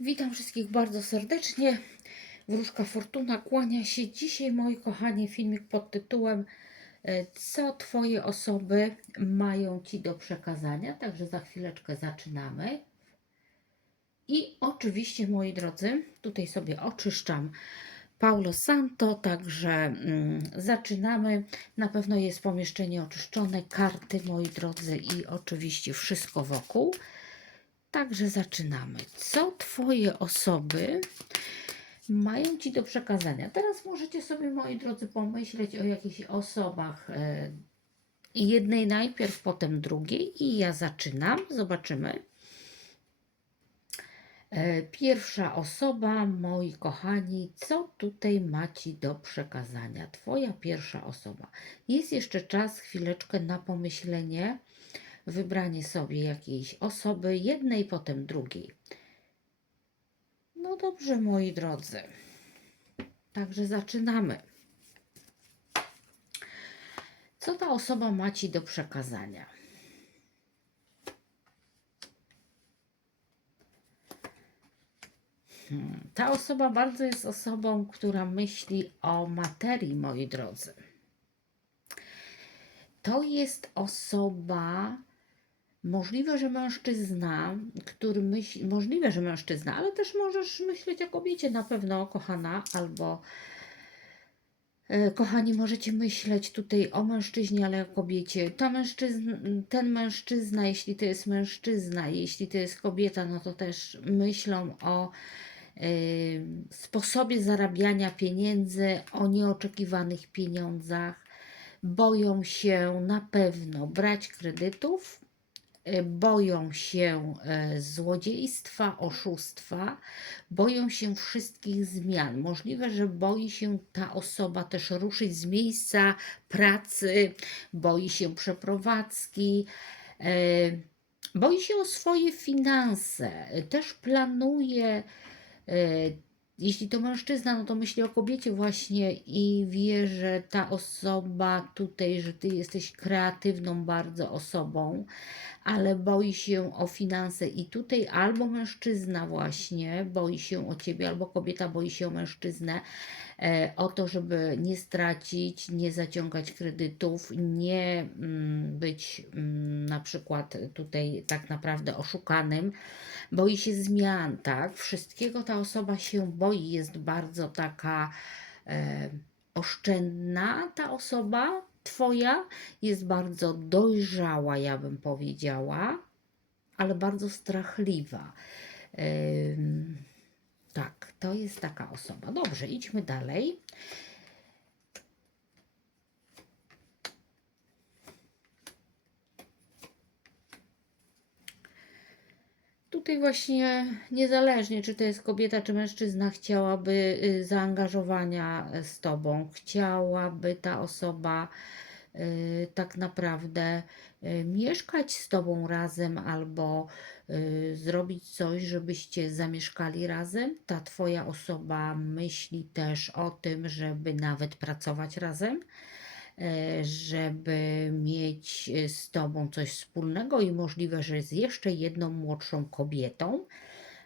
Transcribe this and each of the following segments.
Witam wszystkich bardzo serdecznie. Wróżka Fortuna kłania się. Dzisiaj, moi kochani, filmik pod tytułem e, Co Twoje osoby mają Ci do przekazania. Także za chwileczkę zaczynamy. I oczywiście, moi drodzy, tutaj sobie oczyszczam Paulo Santo, także mm, zaczynamy. Na pewno jest pomieszczenie oczyszczone, karty, moi drodzy, i oczywiście wszystko wokół. Także zaczynamy. Co Twoje osoby mają Ci do przekazania? Teraz możecie sobie, moi drodzy, pomyśleć o jakichś osobach. e, Jednej najpierw, potem drugiej, i ja zaczynam. Zobaczymy. E, Pierwsza osoba, moi kochani, co tutaj ma Ci do przekazania? Twoja pierwsza osoba. Jest jeszcze czas, chwileczkę na pomyślenie wybranie sobie jakiejś osoby, jednej, potem drugiej. No dobrze, moi drodzy. Także zaczynamy. Co ta osoba ma Ci do przekazania? Hmm, Ta osoba bardzo jest osobą, która myśli o materii, moi drodzy. To jest osoba, Możliwe, że mężczyzna, który myśli, możliwe, że mężczyzna, ale też możesz myśleć o kobiecie na pewno, kochana, albo e, kochani, możecie myśleć tutaj o mężczyźnie, ale o kobiecie. Ta mężczyzna, ten mężczyzna, jeśli to jest mężczyzna, jeśli to jest kobieta, no to też myślą o e, sposobie zarabiania pieniędzy, o nieoczekiwanych pieniądzach. Boją się na pewno brać kredytów, boją się e, złodziejstwa, oszustwa, boją się wszystkich zmian. Możliwe, że boi się ta osoba też ruszyć z miejsca pracy, boi się przeprowadzki, e, boi się o swoje finanse, też planuje. e, Jeśli to mężczyzna, no to myśli o kobiecie właśnie i wie, że ta osoba tutaj, że ty jesteś kreatywną bardzo osobą, ale boi się o finanse i tutaj albo mężczyzna właśnie boi się o ciebie, albo kobieta boi się o mężczyznę, e, o to, żeby nie stracić, nie zaciągać kredytów, nie mm, być mm, na przykład tutaj tak naprawdę oszukanym. Boi się zmian, tak? Wszystkiego ta osoba się boi, jest bardzo taka e, oszczędna, ta osoba, Twoja, jest bardzo dojrzała, ja bym powiedziała, ale bardzo strachliwa. Ym, tak, to jest taka osoba. Dobrze, idźmy dalej. Tutaj właśnie niezależnie, czy to jest kobieta, czy mężczyzna, chciałaby y, zaangażowania z Tobą, chciałaby ta osoba y, tak naprawdę y, mieszkać z Tobą razem albo y, zrobić coś, żebyście zamieszkali razem. Ta Twoja osoba myśli też o tym, żeby nawet pracować razem żeby mieć e, z Tobą coś wspólnego i możliwe, że z jeszcze jedną młodszą kobietą.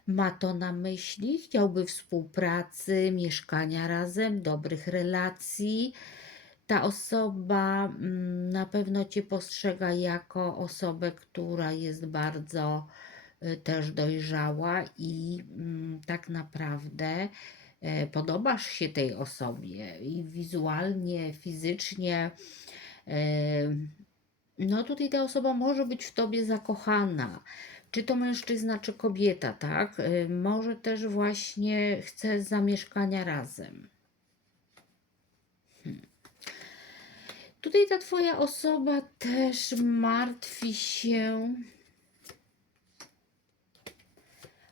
Ma to na myśli, chciałby współpracy, mieszkania razem, dobrych relacji. Ta osoba mm, na pewno Cię postrzega jako osobę, która jest bardzo y, też dojrzała i mm, tak naprawdę e, podobasz się tej osobie i wizualnie, fizycznie. e, No tutaj ta osoba może być w tobie zakochana. Czy to mężczyzna, czy kobieta, tak? E, Może też właśnie chce zamieszkania razem. Tutaj ta twoja osoba też martwi się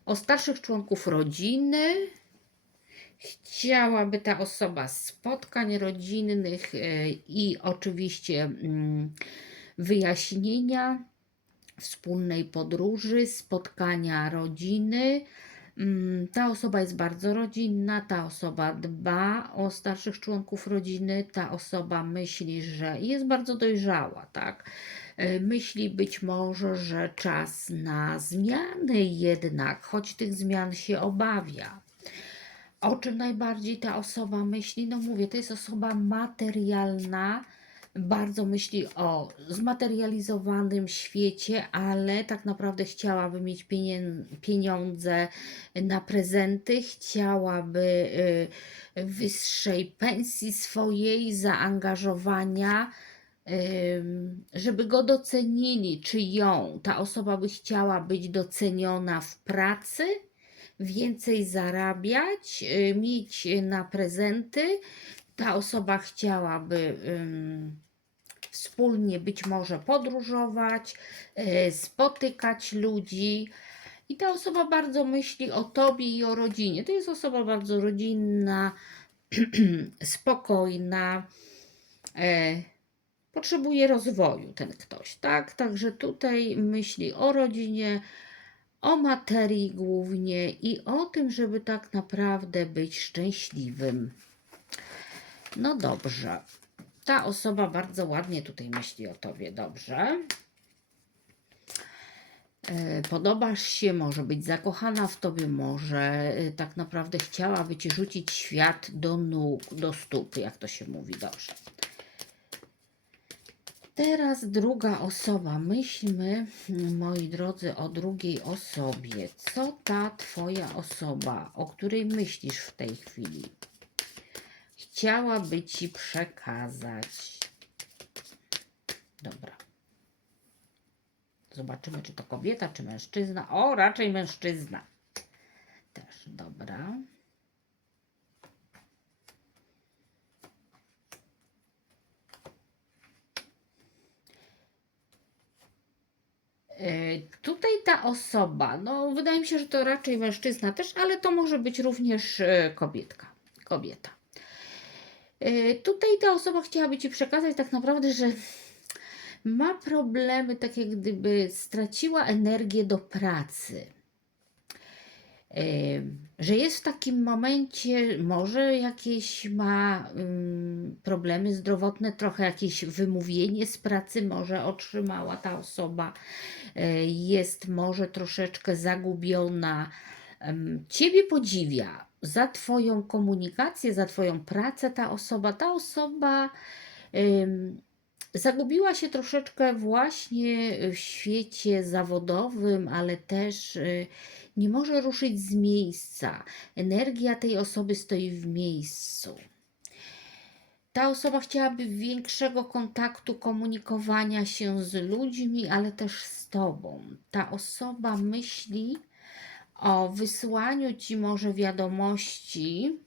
o starszych członków rodziny. Chciałaby ta osoba spotkań rodzinnych e, i oczywiście mm, wyjaśnienia wspólnej podróży, spotkania rodziny. Mm, Ta osoba jest bardzo rodzinna, ta osoba dba o starszych członków rodziny, ta osoba myśli, że jest bardzo dojrzała, tak? E, Myśli być może, że czas na zmiany jednak, choć tych zmian się obawia. O czym najbardziej ta osoba myśli? No mówię, to jest osoba materialna, bardzo myśli o zmaterializowanym świecie, ale tak naprawdę chciałaby mieć pieniądze na prezenty, chciałaby y, wyższej pensji swojej, zaangażowania, żeby go docenili, czy ją. Ta osoba by chciała być doceniona w pracy, więcej zarabiać, y, mieć na prezenty. Ta osoba chciałaby wspólnie być może podróżować, y, spotykać ludzi. I ta osoba bardzo myśli o tobie i o rodzinie. To jest osoba bardzo rodzinna, spokojna. e, Potrzebuje rozwoju ten ktoś, tak? Także tutaj myśli o rodzinie, o materii głównie i o tym, żeby tak naprawdę być szczęśliwym. No dobrze. Ta osoba bardzo ładnie tutaj myśli o tobie, dobrze. E, Podobasz się, może być zakochana w tobie, może e, tak naprawdę chciałaby ci rzucić świat do nóg, do stóp, jak to się mówi, dobrze. Teraz druga osoba. Myślmy, moi drodzy, o drugiej osobie. Co ta twoja osoba, o której myślisz w tej chwili, chciałaby ci przekazać? Dobra. Zobaczymy, czy to kobieta, czy mężczyzna. O, raczej mężczyzna. Też, dobra. Osoba, no wydaje mi się, że to raczej mężczyzna też, ale to może być również e, kobietka, kobieta. E, Tutaj ta osoba chciałaby Ci przekazać tak naprawdę, że ma problemy, tak jak gdyby straciła energię do pracy. Że jest w takim momencie, może jakieś ma problemy zdrowotne, trochę jakieś wymówienie z pracy może otrzymała ta osoba, e, jest może troszeczkę zagubiona. Ciebie podziwia za Twoją komunikację, za Twoją pracę ta osoba. Ta osoba zagubiła się troszeczkę właśnie w świecie zawodowym, ale też y, nie może ruszyć z miejsca. Energia tej osoby stoi w miejscu. Ta osoba chciałaby większego kontaktu, komunikowania się z ludźmi, ale też z Tobą. Ta osoba myśli o wysłaniu Ci może wiadomości.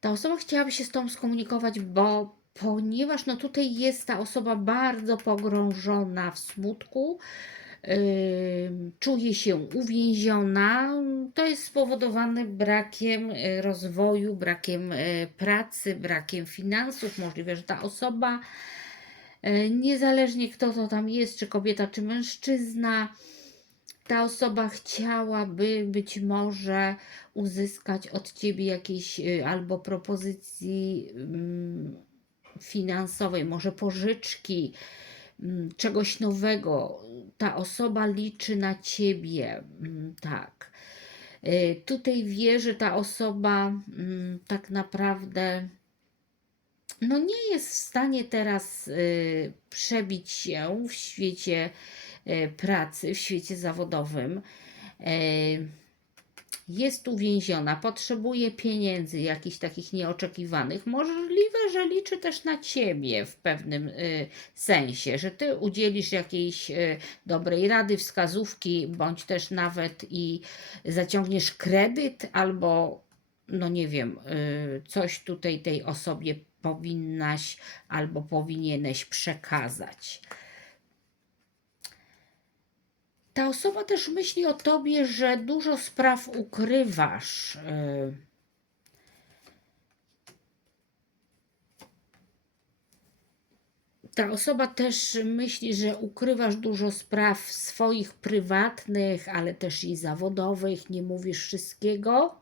Ta osoba chciałaby się z Tobą skomunikować, bo ponieważ no tutaj jest ta osoba bardzo pogrążona w smutku, yy, czuje się uwięziona, to jest spowodowane brakiem y, rozwoju, brakiem y, pracy, brakiem finansów. Możliwe, że ta osoba, y, niezależnie kto to tam jest, czy kobieta, czy mężczyzna, ta osoba chciałaby być może uzyskać od ciebie jakiejś y, albo propozycji mm, finansowej, może pożyczki, mm, czegoś nowego. Ta osoba liczy na ciebie, mm, tak. Y, Tutaj wie, że ta osoba mm, tak naprawdę no nie jest w stanie teraz y, przebić się w świecie y, pracy, w świecie zawodowym. Jest uwięziona, potrzebuje pieniędzy jakichś takich nieoczekiwanych. Możliwe, że liczy też na ciebie w pewnym y, sensie, że ty udzielisz jakiejś y, dobrej rady, wskazówki, bądź też nawet i zaciągniesz kredyt, albo no nie wiem, y, coś tutaj tej osobie powinnaś albo powinieneś przekazać. Ta osoba też myśli o tobie, że dużo spraw ukrywasz. y, ta osoba też myśli, że ukrywasz dużo spraw swoich prywatnych, ale też i zawodowych, nie mówisz wszystkiego.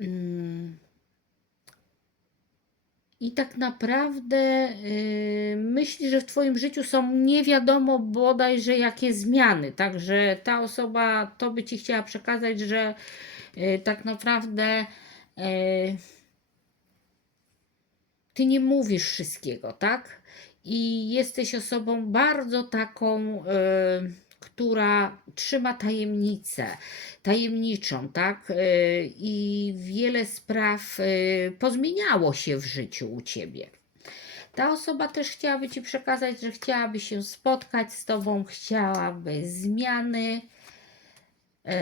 Mm. I tak naprawdę yy, myśli, że w Twoim życiu są nie wiadomo bodajże jakie zmiany. Także ta osoba to by Ci chciała przekazać, że yy, tak naprawdę yy, Ty nie mówisz wszystkiego, tak? I jesteś osobą bardzo taką, yy, która trzyma tajemnicę, tajemniczą, tak? Yy, I wiele spraw yy, pozmieniało się w życiu u ciebie. Ta osoba też chciałaby ci przekazać, że chciałaby się spotkać z tobą, chciałaby zmiany. Yy,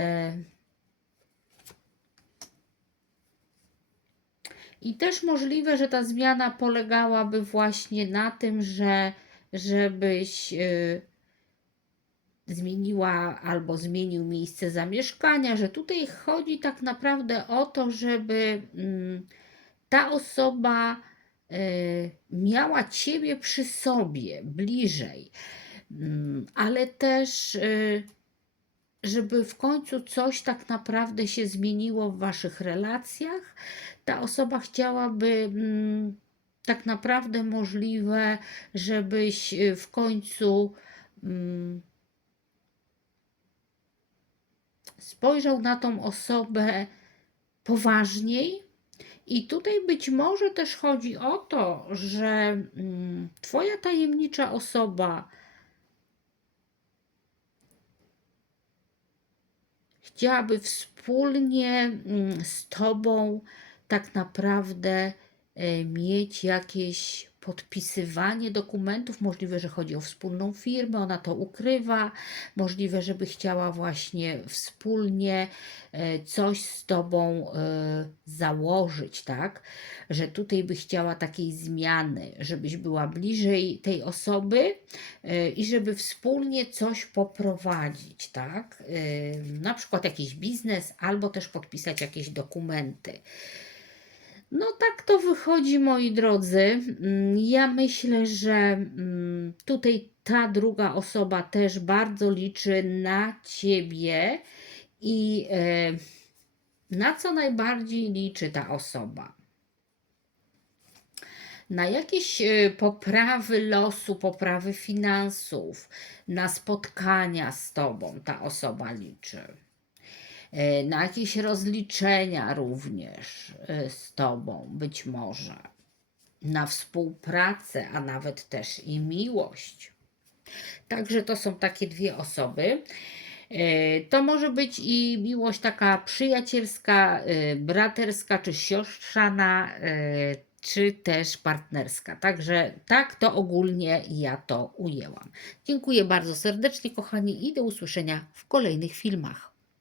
I też możliwe, że ta zmiana polegałaby właśnie na tym, że żebyś y, zmieniła albo zmienił miejsce zamieszkania, że tutaj chodzi tak naprawdę o to, żeby mm, ta osoba y, miała ciebie przy sobie, bliżej, Mm, ale też y, żeby w końcu coś tak naprawdę się zmieniło w waszych relacjach. Ta osoba chciałaby mm, tak naprawdę możliwe, żebyś y, w końcu mm, spojrzał na tą osobę poważniej. I tutaj być może też chodzi o to, że mm, Twoja tajemnicza osoba chciałaby wspólnie mm, z Tobą tak naprawdę e, mieć jakieś podpisywanie dokumentów. Możliwe, że chodzi o wspólną firmę, ona to ukrywa. Możliwe, żeby chciała właśnie wspólnie e, coś z Tobą e, założyć, tak? Że tutaj by chciała takiej zmiany, żebyś była bliżej tej osoby e, i żeby wspólnie coś poprowadzić, tak? Na przykład jakiś biznes albo też podpisać jakieś dokumenty. No tak to wychodzi, moi drodzy. Mm, Ja myślę, że mm, tutaj ta druga osoba też bardzo liczy na ciebie i e, na co najbardziej liczy ta osoba? Na jakieś e, poprawy losu, poprawy finansów, na spotkania z tobą ta osoba liczy na jakieś rozliczenia również e, z Tobą, być może, na współpracę, a nawet też i miłość. Także to są takie dwie osoby. E, To może być i miłość taka przyjacielska, e, braterska czy siostrzana, e, czy też partnerska. Także tak to ogólnie ja to ujęłam. Dziękuję bardzo serdecznie, kochani, i do usłyszenia w kolejnych filmach.